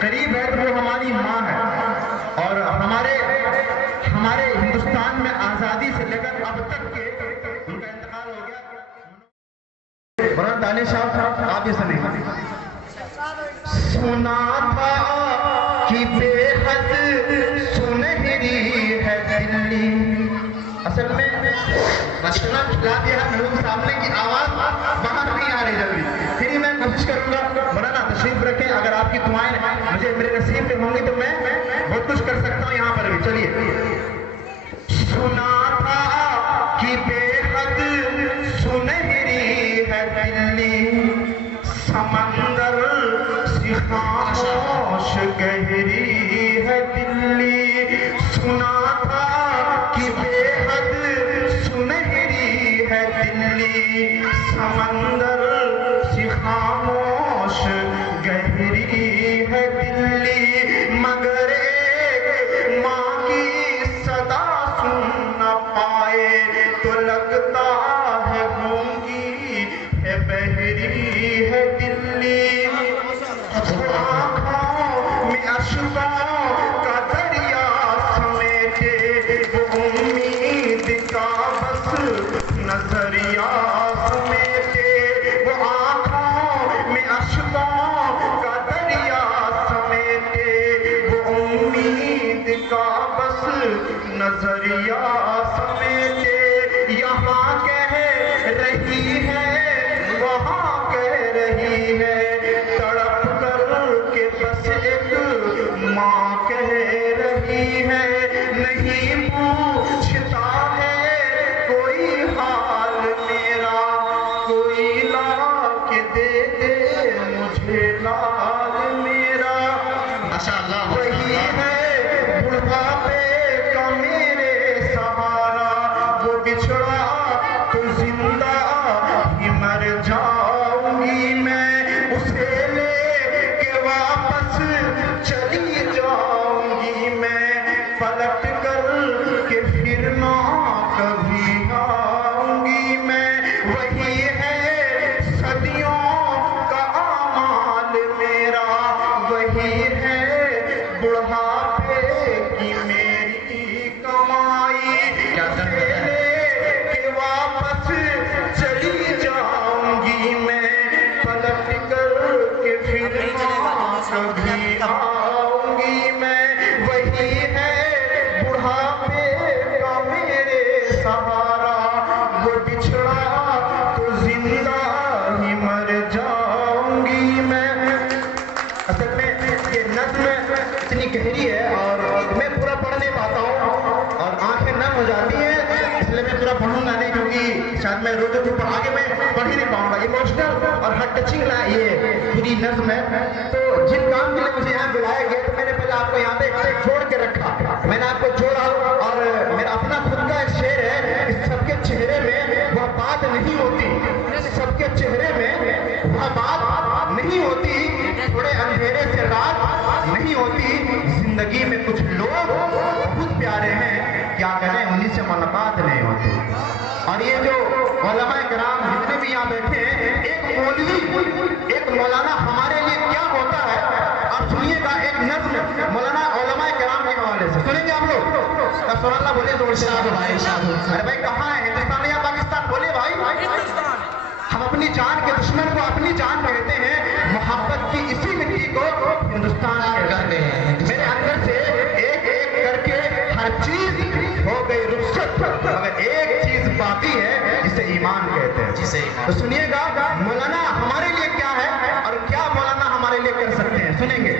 قریب ہے تو وہ ہماری ماں ہے، اور ہمارے ہندوستان میں آزادی سے لے کر اب تک کے ان کا انتقال ہو گیا۔ مولانا دانش صاحب آپ یہ سنیں، سنا تھا کہ بے حد سنہری ہے دلی، اصل میں اتنا کھلا دیا ہے محبوب صاحب نے کہ آواز باہر نہیں آ رہی جلدی، پھر ہی میں کوشش کروں گا۔ مولانا تشریف رکھیں، اگر آپ کی دعائیں مجھے میرے نصیب پہ ہوں گی تو میں بہت کچھ کر سکتا ہوں یہاں پر بھی۔ چلیے، سنا تھا کہ بے حد سنہری ہے دلی، سمندر سی خاموش گہری ہے دلی، سنا تھا کہ بے حد سنہری ہے دلی، سمندر سی خاموش گہری ہے دلی، مگر ایک ماں کی صدا سن نہ پائے تو لگتا ہے گونگی ہے بہری ہے دلی، آنکھوں میں اشکوں کا دریا سمیٹے وہ امید کا بس نظریہ سمیٹے، وہ آنکھوں میں اشکوں کا دریا سمیٹے وہ امید کا بس نظریہ سمیٹے، یہاں کہہ رہی ہے وہاں کہہ رہی ہے، تڑپ کر کے بس ایک ماں کہہ رہی ہے، نہیں پوچھتا ہے کوئی حال میرا، کوئی لا کے دے دے مجھے لال میرا، ماشاءاللہ وہی ہے بڑھاپے کا میرے سہارا، وہ بچھڑا تو زندہ ہی مر جاؤں گی میں، اسے لے کے واپس چلی جاؤں گی میں، پلٹ کر کے پھر نہ کبھی آؤں گی میں، وہی ہے صدیوں کا اعمال میرا، وہی ہے بڑھاپے کی میری کمائی، اسے لے کے واپس چلی جاؤں گی میں، پلٹ کر کے پھر نہ کبھی آؤں گی میں، وہی ہے بڑھاپے کا میرے سہارا، وہ بچھڑا تو زندہ ہی مر جاؤں گی میں۔ اصل میں یہ نظم اتنی گہری ہے اور میں پورا پڑھ نہیں پاتا ہوں اور آنکھیں نم ہو جاتی ہیں، اس لیے میں پورا پڑھوں گا نہیں کیونکہ شاید میں روتے تو آگے میں پڑھ ہی نہیں پاؤں گا، ایموشنل اور ہارٹ ٹچنگ نا یہ پوری نظم ہے۔ تو جن کام کے لیے مجھے یہاں بلایا گیا تو میں نے پہلے آپ کو یہاں پہ چھوڑ کے رکھا، میں نے آپ کو چھوڑا اور میرا اپنا خود کا ایک شعر ہے، اس سب کے چہرے میں وہ بات نہیں ہوتی، سب کے چہرے میں وہ بات نہیں ہوتی، تھوڑے اندھیرے سے رات نہیں ہوتی، زندگی میں کچھ لوگ بہت پیارے ہیں، کیا کہیں انہی سے ملاقات نہیں ہوتی۔ اور یہ جو علماء کرام جتنے بھی یہاں بیٹھے ہیں، ایک مولوی ایک مولانا ہمارے لیے کیا ہوتا ہے، آپ سنیے گا ایک نظم مولانا علماء کرام کے حوالے سے سنیں گے آپ لوگ، سبحان اللہ بولے زور سے، ارے بھائی کہاں ہے ہندوستان یا پاکستان، بولے بھائی، ہم اپنی جان کے دشمن کو اپنی جان کہتے ہیں، محبت کی اسی مٹی کو ہندوستان کہتے ہیں، میرے اندر سے ایک ایک کر کے ہر چیز ہو گئی رخصت، مگر ایک چیز باقی ہے جسے ایمان کہتے ہیں، تو سنیے گا مولانا ہمارے لیے کیا ہے اور کیا مولانا ہمارے لیے کر سکتے ہیں، سنیں گے۔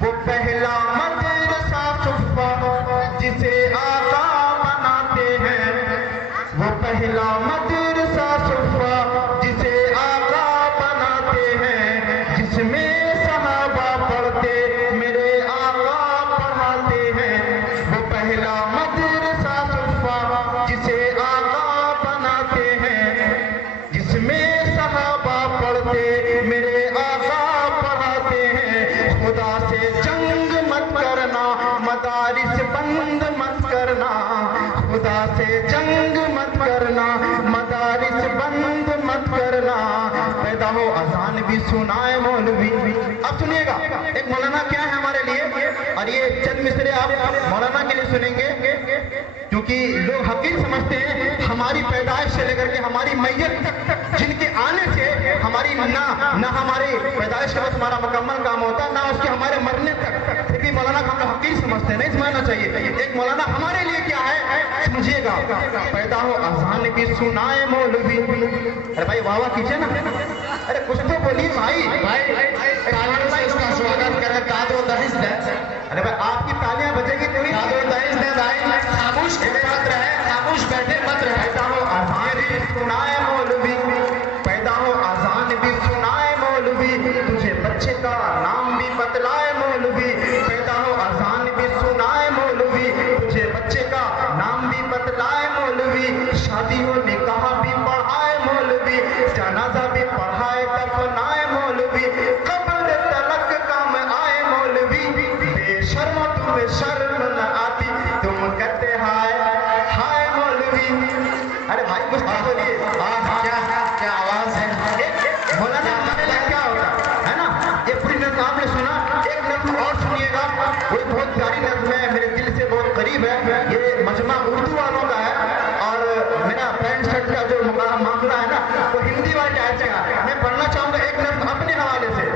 وہ پہلا مدرسہ صفہ جسے آقا بناتے ہیں، وہ پہلا مدرسہ صفہ جسے آقا بناتے ہیں، جس میں صحابہ پڑھتے میرے آقا پڑھاتے ہیں، وہ پہلا مدرسہ صفہ جسے آقا بناتے ہیں، جس میں صحابہ پڑھتے میرے آقا پڑھاتے ہیں، خدا سے جنگ مت کرنا مدارس بند مت کرنا، خدا سے جنگ مت کرنا مدارس بند مت کرنا، پیدا ہو اذان بھی سنائے مولوی، اب سنیے گا ایک مولانا کیا ہے ہمارے لیے، اور یہ چند مصرے آپ مولانا کے لیے سنیں گے، کیونکہ لوگ حقیر سمجھتے ہیں ہماری پیدائش سے لے کر کے ہماری میت تک، جن کے آنے سے ہماری نہ ہماری پیدائش کے بعد ہمارا مکمل کام ہوتا ہے، نہ اس کے ہمارے مرنے تک، پھر بھی مولانا کو ہم لوگ حقیر سمجھتے ہیں، نہیں سمجھنا چاہیے۔ ایک مولانا ہمارے لیے کیا ہے سمجھیے گا، پیدا ہو اذان بھی سنائے مولوی، ارے بھائی واہ واہ کیجئے نا، ارے کچھ تو بولیے بھائی، اس کا سواگت کریں، داد و دہشت ہے، ارے بھائی آپ کی تالیاں بجے گی تو ہی داد و دہشت ہے بھائی، خاموش مت رہے، خاموش بیٹھے مت رہے۔ پیدا ہو اذان بھی سنائے مولوی، پیدا ہو اذان بھی سنائے مولوی، تجھے بچے کا نام بھی بتلائے مولوی، پیدا ہو اذان بھی سنائے مولوی، تجھے بچے کا نام بھی بتلائے مولوی، شادی ہو نکاح بھی پڑھائے مولوی، جنازہ بھی پڑھائے دفنائے مولوی، قبر تلک کام آئے مولوی، بے شرم تمہیں شرم نہ آتی، تم کہتے ہائے ہائے مولوی۔ ارے بھائی کچھ تو بولیے، کیا آواز ہے، مولانا ہمارے لیے کیا ہوتا ہے نا، یہ پوری نظم آپ نے سنا، ایک نظم اور سنیے گا، وہ بہت پیاری نظم ہے، میرے دل سے بہت قریب ہے، یہ مجمع اردو والوں کا ہے، اور میرا پینٹ شرٹ کا جو معاملہ ہے نا وہ ہندی والے ٹائپ سے ہے، میں پڑھنا چاہوں گا ایک نظم اپنے حوالے سے۔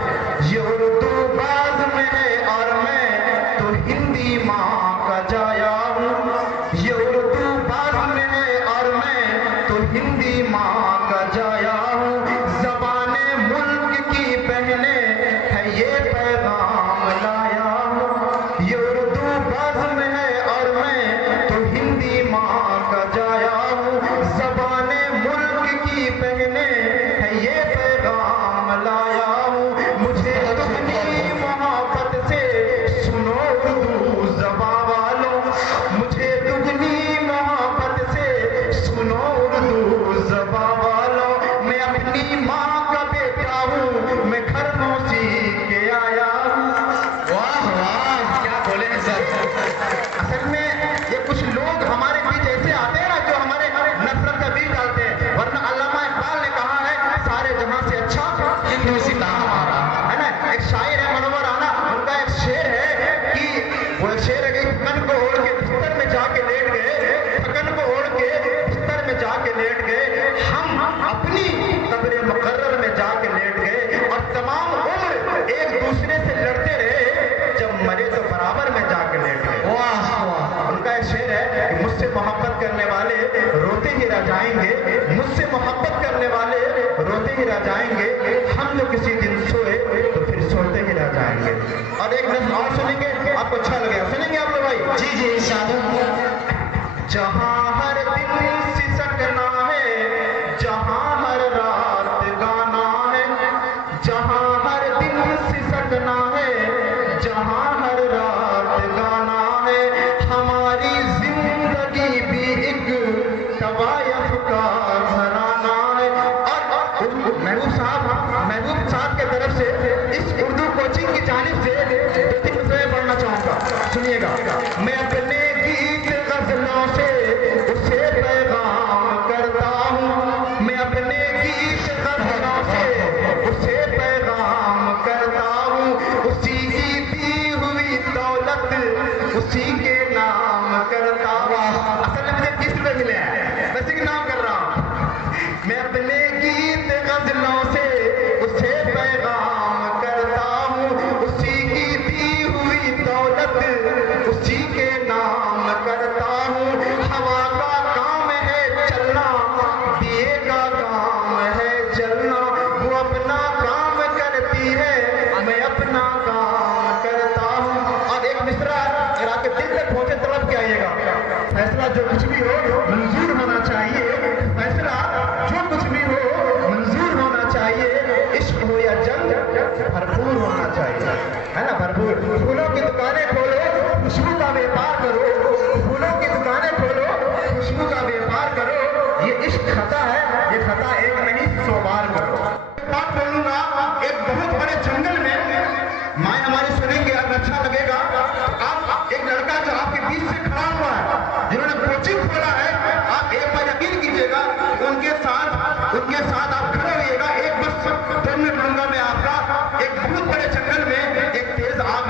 یہ اردو باز میں ہے اور میں تو ہندی ماں کا جایا ہوں، یہ اردو باز میں ہے اور میں تو ہندی ماں کا جایا ہوں، زبان ملک کی بہنیں ہے یہ پیغام لایا ہوں، یہ اردو باز میں ہے اور میں تو ہندی ماں کا جایا ہوں، زبان ملک کی بہنیں ہے یہ پیغام لایا ہوں، مجھے اپنی محبت سے سنو اردو زبان والوں، مجھے دگنی محبت سے سنو اردو زبان والوں، میں اپنی ماں کا بیٹا ہوں، میں گھر موسی کے آیا ہوں۔ واہ واہ کیا بولے ہیں سر، اصل میں یہ کچھ لوگ ہمارے بیچ ایسے آتے ہیں نا جو ہمارے نفرت کا بیج ڈالتے ہیں، ورنہ علامہ اقبال نے کہا ہے سارے جہاں سے اچھا ہندوستان ہمارا ہے نا، ایک شاعر ہے منور آنا، ان کا ایک شعر ہے کہ وہ شعر ہے کہ تھکن کو اوڑھ کے بستر میں جا کے لیٹ گئے، تھکن کو اوڑھ کے بستر میں جا کے لیٹ گئے، ہم اپنی قبر مقرر میں جا کے لیٹ گئے، اور تمام عمر ایک دوسرے سے لڑتے رہے، جب مرے تو برابر میں جا کے لیٹ گئے۔ واہ واہ، ان کا ایک شعر ہے کہ مجھ سے محبت کرنے والے روتے ہی رہ جائیں گے، مجھ سے محبت کرنے والے روتے ہی رہ جائیں گے، ہم جو کسی دن سوئے تو پھر سوتے ہی رہ جائیں گے۔ اور ایک نظم اور سنیں گے، آپ کو اچھا لگے گا، سنیں گے آپ لوگ بھائی؟ جی جی ارشاد، جہاں ہر دن سسکنا ہے، جہاں ہر رات گانا ہے، جہاں ہر دن سسکنا ہے، جہاں ہر رات گانا ہے، ہماری زندگی بھی ایک طوائف کا گھرانہ ہے۔ اور محبوب صاحب کے طرف سے اس اردو کوچنگ کی جانب سے دو تین مصرعے پڑھنا چاہوں گا، سنیے گا۔ میں اپنے گیت غزلوں سے اسے پیغام کرتا ہوں، میں اپنے گیت غزلوں سے اسے پیغام کرتا ہوں، اسی کی دی ہوئی دولت اسی کے نام کرتا ہوں۔ اصل میں مجھے 20 روپے ملے ہیں، میں اسی کے نام کر رہا ہوں۔ میں اپنے گیت غزلوں سے اسے پیغام کرتا ہوں، اسی کی دی ہوئی دولت اسی کے نام کرتا ہوں، ہوا کا کام ہے چلنا، دیے کا کام ہے چلنا، وہ اپنا کام کرتی ہے، میں اپنا کام کرتا ہوں۔ اور ایک مصرع اگر آپ کے دل تک پہنچے طلب کے آئیے گا، فیصلہ جو کچھ بھی ہو منظور ہونا چاہیے، فیصلہ جو کچھ بھی ہو منظور ہونا چاہیے، عشق ہو یا جنگ بھرپور ہونا چاہیے، ہے نا، بھرپور۔ پھولوں کی دکانیں کھولو، خوشبو کا بیپار کرو، پھولوں کی دکانیں کھولو، خوشبو کا بیپار کرو، یہ عشق خطا ہے، یہ خطا ایک نہیں 100 بار کرو۔ بات بولوں گا، ایک بہت بڑے جنگل میں مائیں ہماری سنیں گے، اگر اچھا لگے گا، آپ ایک لڑکا جو آپ کے بیچ سے کھڑا ہوا ہے، جنہوں نے کوچنگ کھولا ہے، آپ ایک بار یقین کیجئے گا، ان کے ساتھ آپ کھڑے ہوئے گا، ایک بس 2 منٹ لوں گا میں آپ کا، ایک بہت بڑے جنگل میں ایک تیز